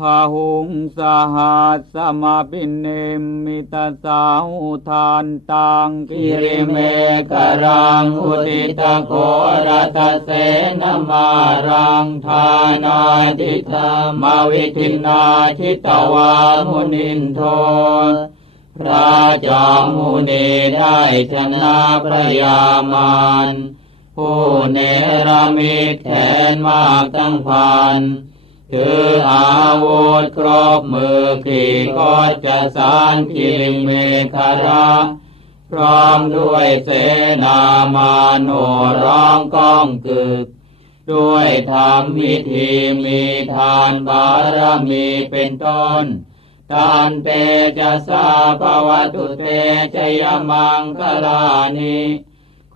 พาหุงสหัสสมาปินเนมิตาสาหุทานตังกิริเมกรังอุติตโกรัตเสนมารังทานาทิธรรมวิทินาชิตวามุนินโทพระจอมมุนีได้ชนะพระยามารผู้เนรมิตแขนมากตั้งพัน ถืออาวุธครบมือขี่ก็จะสารกิริเมฆระพร้อมด้วยเสนามาโนร้องก้องกึก ด้วยธรรมวิธีมีทานบารมีเป็นต้นทานเตจะสาภวตุเตชยมังคลานิ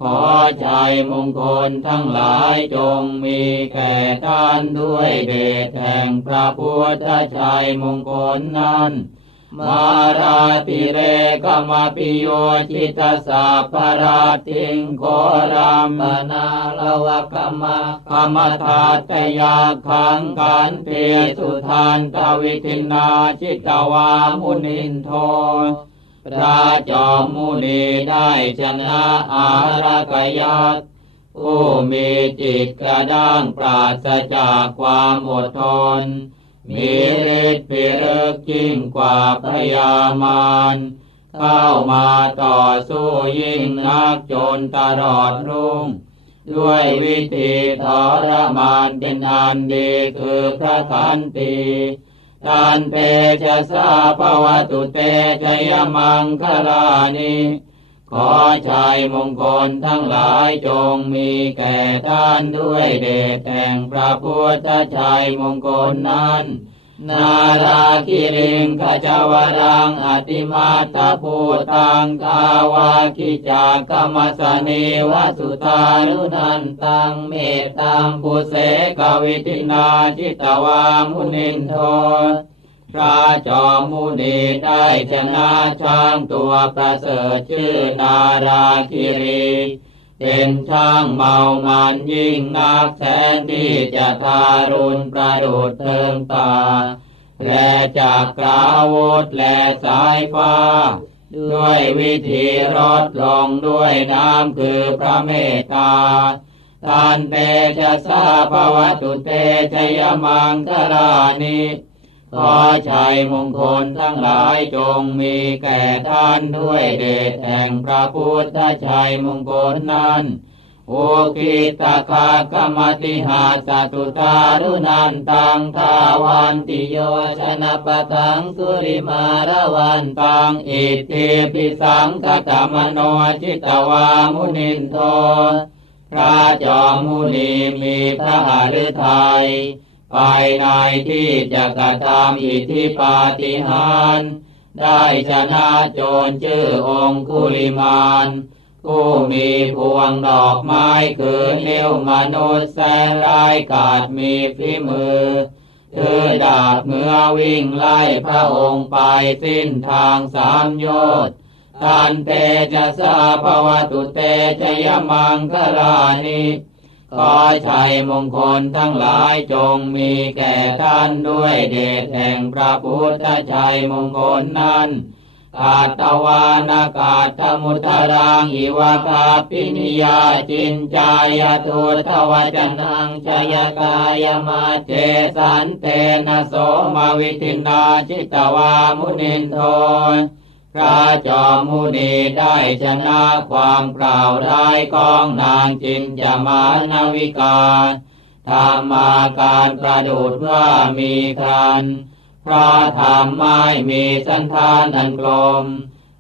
ขอใจมงคลทั้งหลายจงมีแก่ท่านด้วยเดชแห่งพระพุทธชัยมงคลนั้น มาราติเรกมาปิโยชิตาสาปราติงโครามนาลวะกมะกมทาตยาขังกันเตสุทานกวิทินาชิตวามุนินโท พระจอมมุนีได้ชนะอารกยักษ์ผู้มีจิตกระด้างปราศจากความอดทน มีฤทธิ์พิรึกยิ่งกว่าพยามารเข้ามาต่อสู้ยิ่งนักจนตลอดรุ่ง ด้วยวิธีทรมานเป็นอันดีคือพระขันตี ทานเตชะสาภวตุเตชยมังคลานิขอชัยมงคลทั้งหลายจงมีแก่ท่านด้วยเดชแห่งพระพุทธชัยมงคลนั้น นาราคิริงขจาวรังอติมาตาภูตังทาวาคิจากรรมสเนวสุตานุนันตังเมตตังปุเสกวิตินาจิตวามุนินโทพระจอมมุนีได้ชนะช้างตัวประเสริฐชื่อนาราคิรี เป็นช่างเมามันยิ่งนักแสนที่จะทารุณประดุดเทิงตา และจากกราวุธและสายฟ้า ด้วยวิธีรดลงด้วยน้ำคือพระเมตตาทานเตชะสาภวตุเตชยมังคลานิ ขอชัยมงคลทั้งหลายจงมีแก่ท่านด้วยเดชแห่งพระพุทธชัยมงคลนั้นโอกิตาคากรรมติหาสตุตารุนันตังทาวันติโยชนะปะตังสุริมารวันตังอิติปิสังกตมโนจิตวามุนินโทพระจอมมุนีมีพระหฤทัย ภายในที่จะกระทำอิทธิปาฏิหาริย์ได้ชนะโจรชื่อองคุลิมานผู้มีพวงดอกไม้คือเนิ้วมนุษย์แสนร้ายกาจมีฝีมือถือดาบเมื่อวิ่งไล่พระองค์ไปสิ้นทางสามโยชน์ทันเตจะสาภวตุเตชยมังคลานิ ขอชัยมงคลทั้งหลายจงมีแก่ท่านด้วยเดชแห่งพระพุทธชัยมงคลนั้นกาตวานากาตมุตรังอิวาคาปินิยาจินจายตุทวจนังชยกายมาเจสันเตนะโสมาวิทินาจิตวามุนินโท พระจอมมุนีได้ชนะความกล่าวร้ายของนางจินจามานวิกาทำมาการประดุดว่ามีครันพระธรรมไม่มีสันทานอันกลม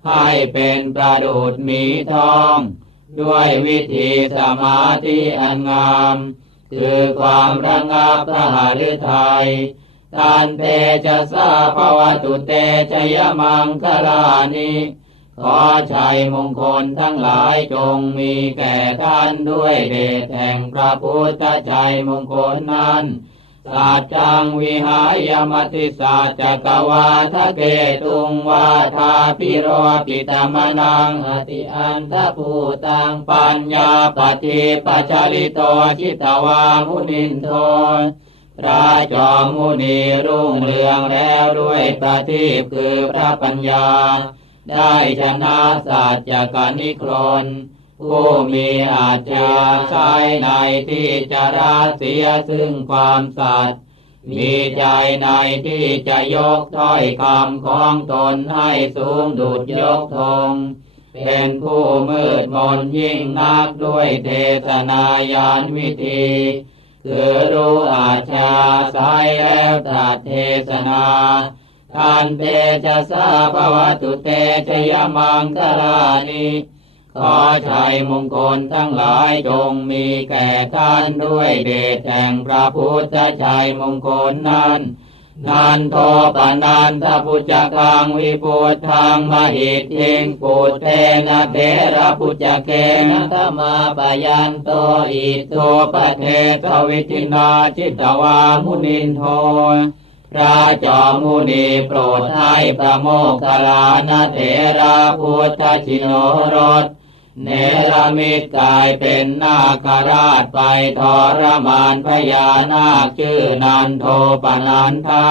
ให้เป็นประดุดมีทอง ด้วยวิธีสมาธิอันงาม คือความระงับพระหฤทัย ตันเตจะสาภวตุเตชยมังคลานิขอชัยมงคลทั้งหลายจงมีแก่ท่านด้วยเดชแห่งพระพุทธชัยมงคลนั้นสัจจังวิหายมติสัจจกวาทะเกตุงวาทาปิโรปิตมนังอติอันทภูตังปัญญาปฏิปัจจลิโตชิตวามุนินโท พระจอมมุนีรุ่งเรืองแล้วด้วยประทีปคือพระปัญญา ได้ชนะสัจจกนิครนผู้มีอาจจะใช้ในที่จะราเสียซึ่งความสัตย์มีใจในที่จะยกถ้อยคำของตนให้สูงดุดยกธงเป็นผู้มืดมนยิ่งนักด้วยเทศนายานวิธี คือรู้อาชาสายแล้วตรัสเทศนาท่านเตจะสาภวตุเตชยมังคลานิขอชัยมงคลทั้งหลายจงมีแก่ท่านด้วยเดชแห่งพระพุทธชัยมงคลนั้น นันโทปนันทพุจกังวิปุตทังมหิตทิงปุตเทนะเทระพุจเกนะธรรมาปยันโตอิโตปเทสวิจินาจิตตวามุนินโทพระจอมมุนีโปรดให้พระโมคคัลลานะเถระพุทธชิโนรส เนรมิตกายเป็นนาคราชไปทรมานพญานาคชื่อนันโทปนันทะ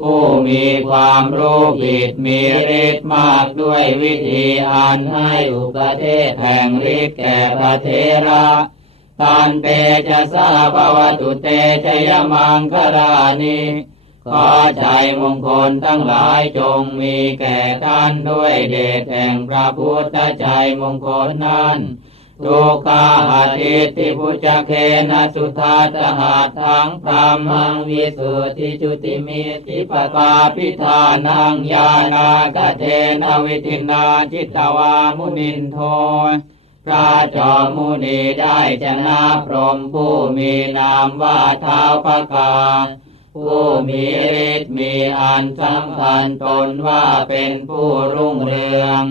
ผู้มีความรู้ผิดมีฤทธิ์มากด้วยวิธีอันให้อุปเทศแห่งฤทธิ์แก่พระเทระตันเตจะสาภวตุเตชยมังคลานิ ขอใจมงคลทั้งหลายจงมีแก่ท่านด้วยเดชแห่งพระพุทธใจมงคลนั้นทุกขาอาทิตติพุจเคนะสุทาตหาทังพรามังวิสุทธิจุติมิติปกาพิธานังญาณากเทนวิทินาจิตตวามุนินโทพระจอมมุนีได้ชนะพรหมผู้มีนามว่าเท้าพระกา ผู้มีฤทธิ์มีอันสำคัญตนว่าเป็นผู้รุ่งเรือง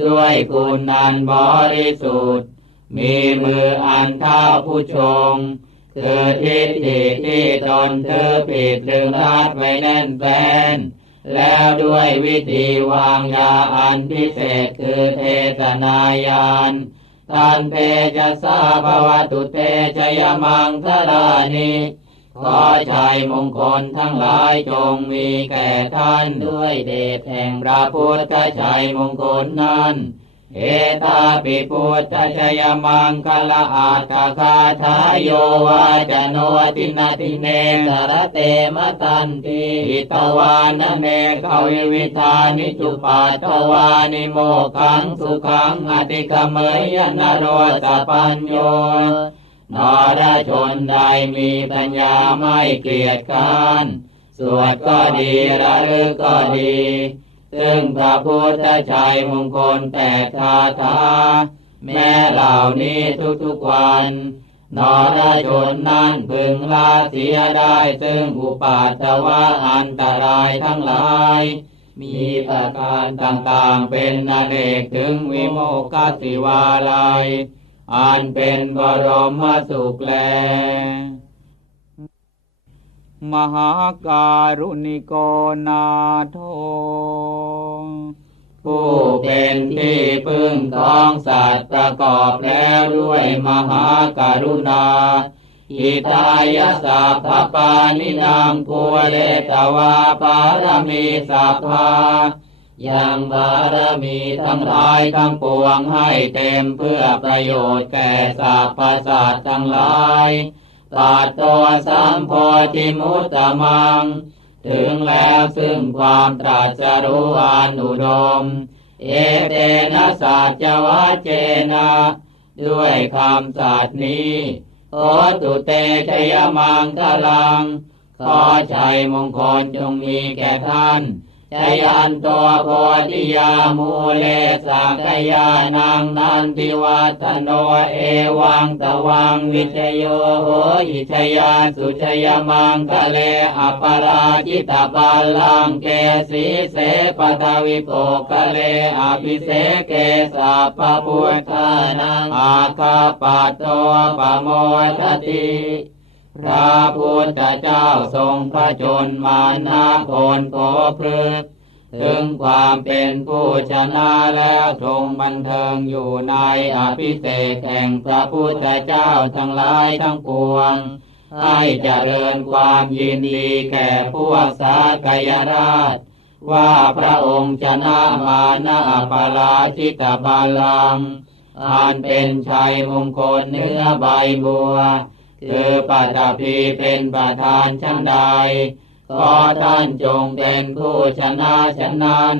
ด้วยคุณอันบริสุทธิ์ มีมืออันเท่าผู้ชงคือทิฏฐิที่ตนเธอผิดดึงรัดไว้แน่นแฟน แล้วด้วยวิธีวางยาอันพิเศษคือเทศนายานท่านเตจะสาภวตุเตชยมังคลานิ ขอชัยมงคลทั้งหลายจงมีแก่ท่านด้วยเดชแห่งพระพุทธชัยมงคลนั้นเอตาปิพุทธชยมังคลาอาตคาคาทายโยวาจโนตินาติเนสรเตมตันติหิตวานเนกวิวิธานิจุปัตวานิโมขังสุขังอติกเมยนโรสปัญโย นรชนใดมีปัญญาไม่เกลียดค้านสวดก็ดีระลึกก็ดี ซึ่งพระพุทธชัยมงคลแต่คาถาแม้เหล่านี้ทุกๆวันนรชนนั้นพึงลาเสียได้ซึ่งอุปาทวะอันตรายทั้งหลาย มีประการต่างๆเป็นอเนกถึงวิโมกขสิวาลัย อันเป็นบรมสุขแล มหาการุณิโกนาโทผู้เป็นที่พึ่งของสัตว์ประกอบแล้วด้วยมหาการุณาอิทายาสัพพปานินางภูเลตวาปารมีสัพพา ยังบารมีทั้งหลายทั้งปวงให้เต็มเพื่อประโยชน์แก่สรรพสัตว์ทั้งหลายปัตโตสัมโพธิมุตตมัง ถึงแล้วซึ่งความตรัสรู้อานุดม เอเตนะสัจวัจเจนะ ด้วยคำสัตย์นี้ขอตุเตชยมังคลัง ขอชัยมงคลจงมีแก่ท่าน ชยันตัวโพธิยามูเลสักยานังนันติวัตโนเอวังตวังวิชโยโหอิชยาสุชยมังคะเลอปราจิตาบาลังเกสีเสปทวิโปคะเลอภิเสเกสาปพุทธานังอาคาปะโตปะโมทติ พระพุทธเจ้าทรงพระชนมานาโคนโผพฤกถึงความเป็นผู้ชนะแล้วทรงบันเทิงอยู่ในอภิเศกแห่งพระพุทธเจ้าทั้งหลายทั้งปวง ให้เจริญความยินดีแก่พวกสากยราช ว่าพระองค์ชนะมานะปาลาชิตบาลังอันเป็นชัยมงคลเนื้อใบบัว คือปัตภีเป็นประธานชั้นใด ขอท่านจงเป็นผู้ชนะฉันนั้น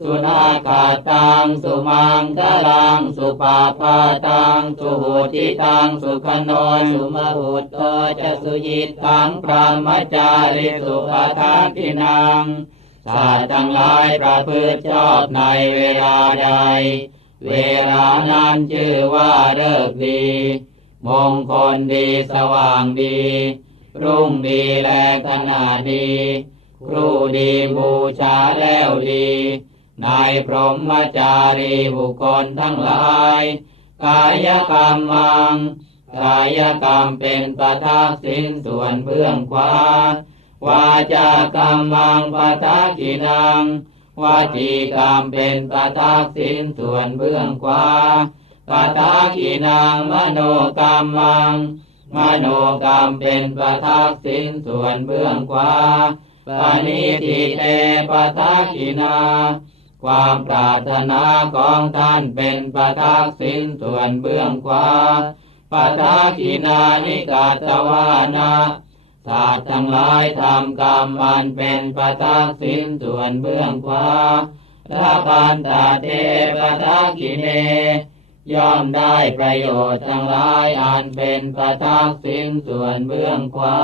สุนาคาตังสุมังคลัง สุปาปาตัง สุหุติตัง สุขโนสุมหุตโตจะสุยิตตังพระมจาริสุปทากินังสัตว์ทั้งหลายประพฤติชอบในเวลาใด เวลานั้นชื่อว่าเลิกษ์ดี มงคลดีสว่างดี รุ่งดีแลขนาดดี ครูดีบูชาแล้วดีนายพรหมจารีบุคคลทั้งหลาย กายกรรมมัง กายกรรมเป็นประทักษิณส่วนเบื้องขวาวาจากรรมมังปะทักขินังวาจีกรรมเป็นปะทักษิณส่วนเบื้องขวา ปะทักขินังมโนกรรมมัง มโนกรรมเป็นปะทักษิณส่วนเบื้องขวาปานิทิเตปะทักขินาความปรารถนาของท่านเป็นปะทักษิณส่วนเบื้องขวาปะทักขินานิกาตวานาศาสตร์ทั้งหลายทำกรรมมันเป็นปะทักษิณส่วนเบื้องขวาลาพันตาเทปะทักิเน ย่อมได้ประโยชน์ทั้งหลายอันเป็นประทักษิณส่วนเบื้องขวา